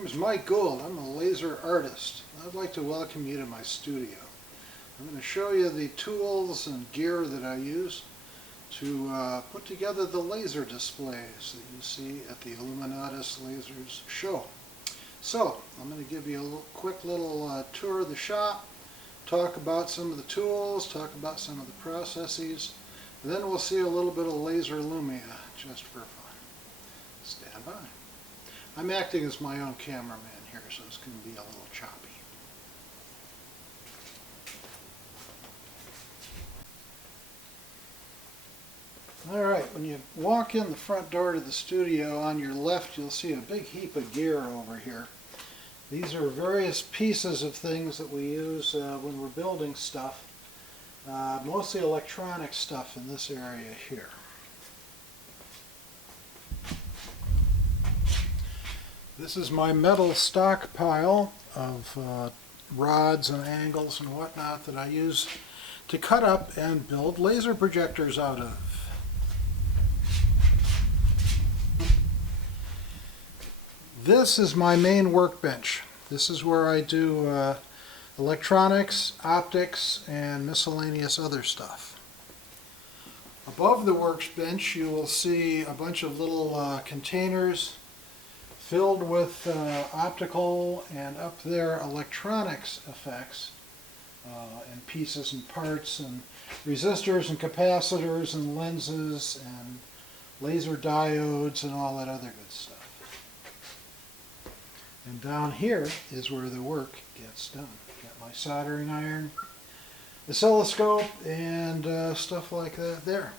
name's Mike Gould. I'm a laser artist. I'd like to welcome you to my studio. I'm going to show you the tools and gear that I use to put together the laser displays that you see at the Illuminatus Lasers show. So, I'm going to give you a quick little tour of the shop, talk about some of the tools, talk about some of the processes, and then we'll see a little bit of laser lumia just for fun. Stand by. I'm acting as my own cameraman here, so it's going to be a little choppy. Alright, when you walk in the front door to the studio, on your left you'll see a big heap of gear over here. These are various pieces of things that we use when we're building stuff. Mostly electronic stuff in this area here. This is my metal stockpile of rods and angles and whatnot that I use to cut up and build laser projectors out of. This is my main workbench. This is where I do electronics, optics, and miscellaneous other stuff. Above the workbench you will see a bunch of little containers filled with optical and up there electronics effects and pieces and parts and resistors and capacitors and lenses and laser diodes and all that other good stuff. And down here is where the work gets done. Got my soldering iron, oscilloscope, and stuff like that there.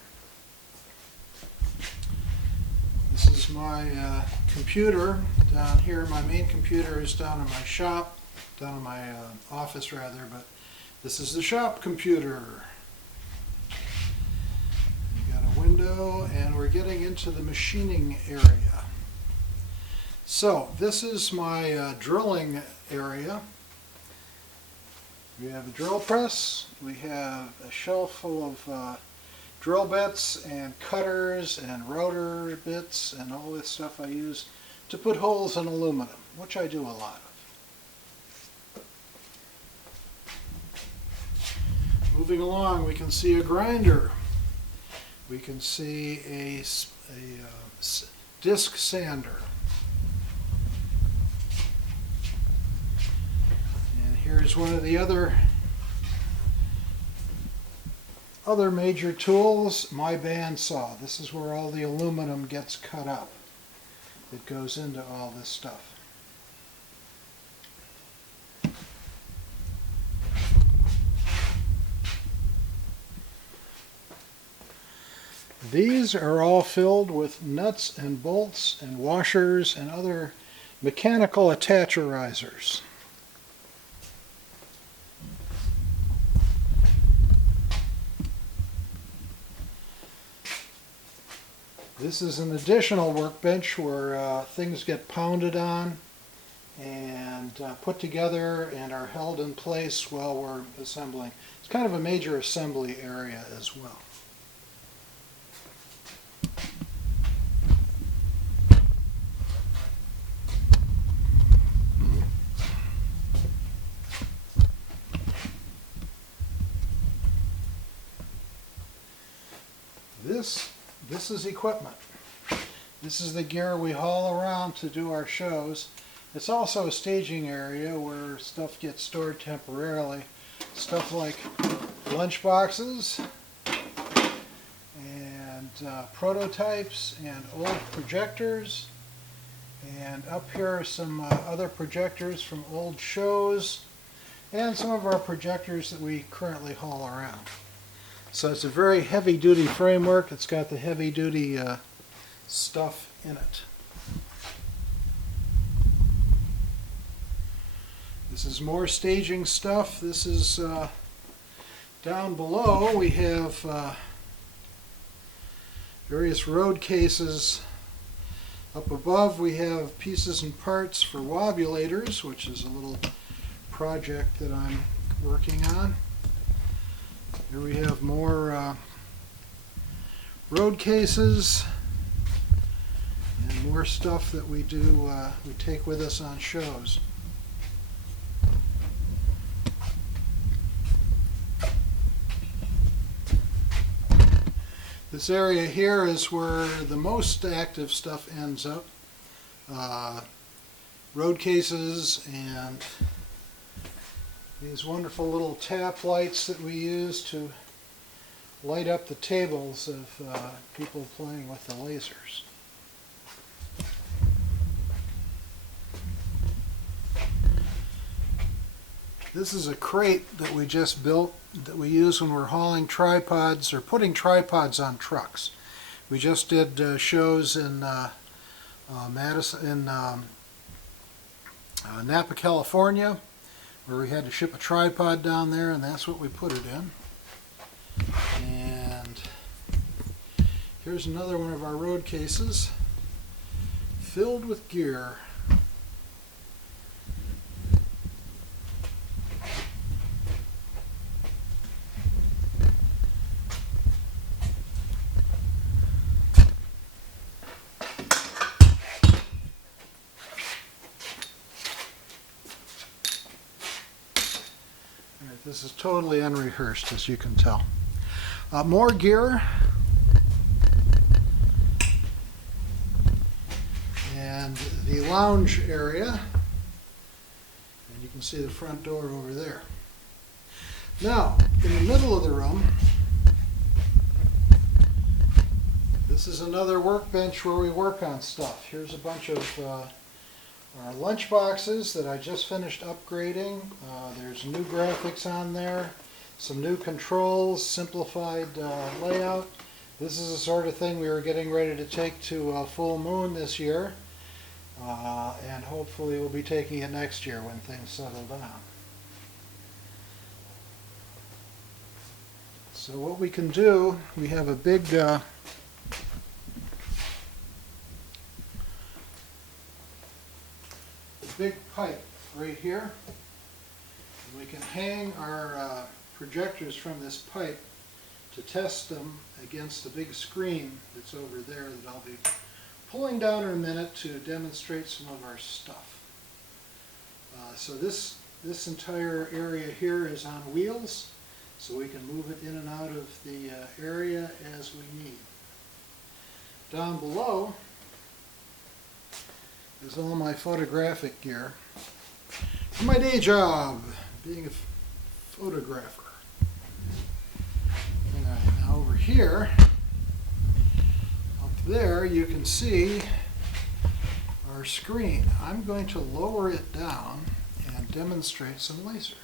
This is my computer down here. My main computer is down in my shop, down in my office rather, but this is the shop computer. You got a window, and we're getting into the machining area. So this is my drilling area. We have a drill press, we have a shelf full of drill bits and cutters and router bits and all this stuff I use to put holes in aluminum, which I do a lot of. Moving along, we can see a grinder. We can see a disc sander. And here's one of the other major tools, my bandsaw. This is where all the aluminum gets cut up. It goes into all this stuff. These are all filled with nuts and bolts and washers and other mechanical attacherizers. This is an additional workbench where things get pounded on and put together and are held in place while we're assembling. It's kind of a major assembly area as well. This is equipment. This is the gear we haul around to do our shows. It's also a staging area where stuff gets stored temporarily. Stuff like lunch boxes and prototypes and old projectors. And up here are some other projectors from old shows and some of our projectors that we currently haul around. So it's a very heavy-duty framework. It's got the heavy-duty stuff in it. This is more staging stuff. This is down below. We have various road cases. Up above we have pieces and parts for wobulators, which is a little project that I'm working on. Here we have more road cases and more stuff that we do, we take with us on shows. This area here is where the most active stuff ends up. Road cases and these wonderful little tap lights that we use to light up the tables of people playing with the lasers. This is a crate that we just built that we use when we're hauling tripods or putting tripods on trucks. We just did shows in Napa, California, where we had to ship a tripod down there, and that's what we put it in. And here's another one of our road cases filled with gear. This is totally unrehearsed, as you can tell. More gear. And the lounge area. And you can see the front door over there. Now, in the middle of the room, this is another workbench where we work on stuff. Here's a bunch of our lunch boxes that I just finished upgrading. There's new graphics on there, some new controls, simplified layout. This is the sort of thing we were getting ready to take to FoolMoon this year, and hopefully we'll be taking it next year when things settle down. So what we can do, we have a big pipe right here. And we can hang our projectors from this pipe to test them against the big screen that's over there that I'll be pulling down in a minute to demonstrate some of our stuff. So this entire area here is on wheels, so we can move it in and out of the area as we need. Down below is all my photographic gear for my day job, being a photographer. Alright, now over here, up there, you can see our screen. I'm going to lower it down and demonstrate some lasers.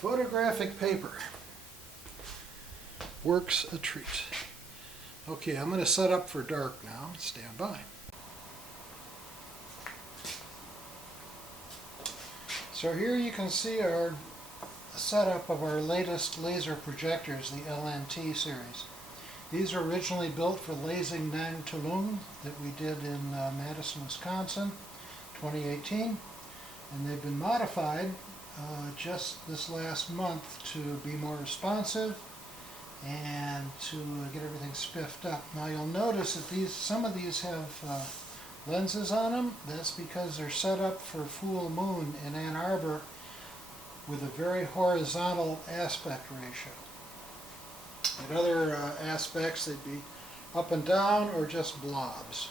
Photographic paper works a treat. Okay, I'm going to set up for dark now. Stand by. So here you can see our setup of our latest laser projectors, the LNT series. These were originally built for Reimagined that we did in Madison, Wisconsin, 2018, and they've been modified just this last month to be more responsive and to get everything spiffed up. Now you'll notice that some of these have lenses on them. That's because they're set up for FoolMoon in Ann Arbor with a very horizontal aspect ratio. At other aspects they'd be up and down or just blobs.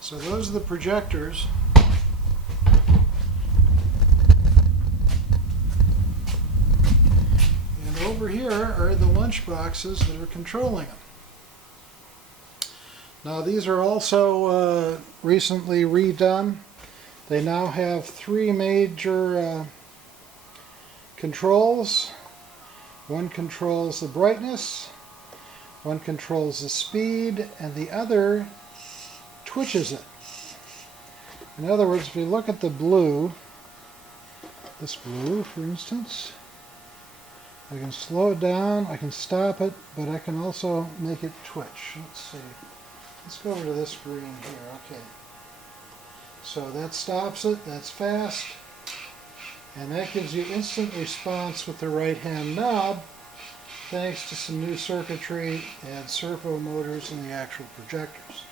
So those are the projectors. Over here are the lunch boxes that are controlling them. Now these are also recently redone. They now have three major controls. One controls the brightness, one controls the speed, and the other twitches it. In other words, if you look at the blue, this blue for instance, I can slow it down, I can stop it, but I can also make it twitch. Let's see. Let's go over to this green here. Okay. So that stops it. That's fast. And that gives you instant response with the right-hand knob, thanks to some new circuitry and servo motors in the actual projectors.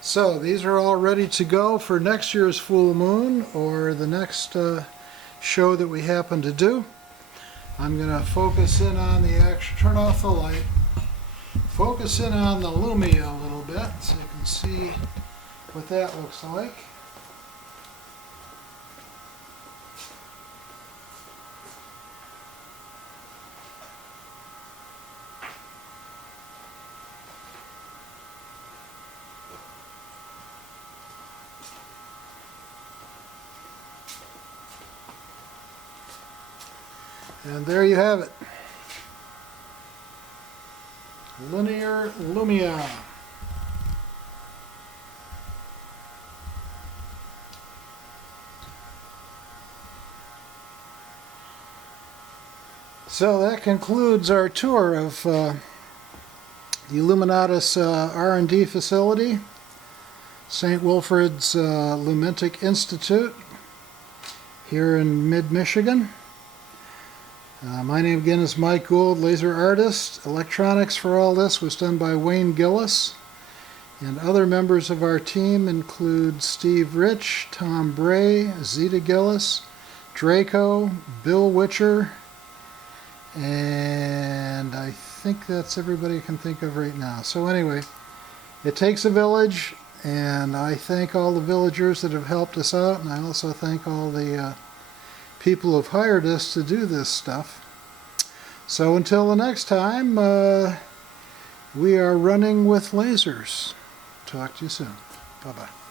So these are all ready to go for next year's Full Moon or the next show that we happen to do. I'm going to focus in on the actual, turn off the light, focus in on the Lumia a little bit so you can see what that looks like. And there you have it. Linear Lumia. So that concludes our tour of the Illuminatus R&D facility, St. Wilfrid's Lumentic Institute here in mid-Michigan. My name again is Mike Gould, laser artist. Electronics for all this was done by Wayne Gillis. And other members of our team include Steve Rich, Tom Bray, Zita Gillis, Draco, Bill Witcher, and I think that's everybody I can think of right now. So anyway, it takes a village, and I thank all the villagers that have helped us out, and I also thank all the people who have hired us to do this stuff. So until the next time, we are running with lasers. Talk to you soon. Bye-bye.